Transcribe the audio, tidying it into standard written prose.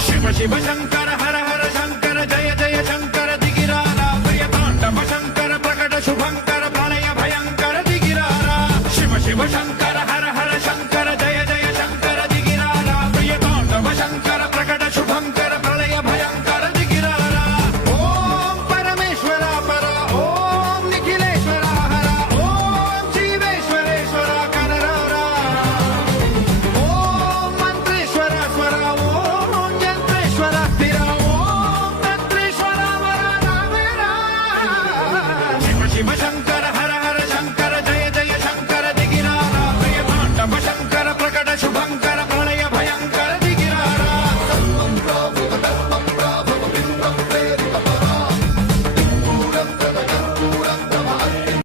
శివ శివ శంకర హర హర శంకర జయ జయ శంకర దిగిరారా ప్రియ తాండవ శంకర ప్రకట శుభంకర ప్రళయ భయంకర దిగిరారా శివ శివ శంకర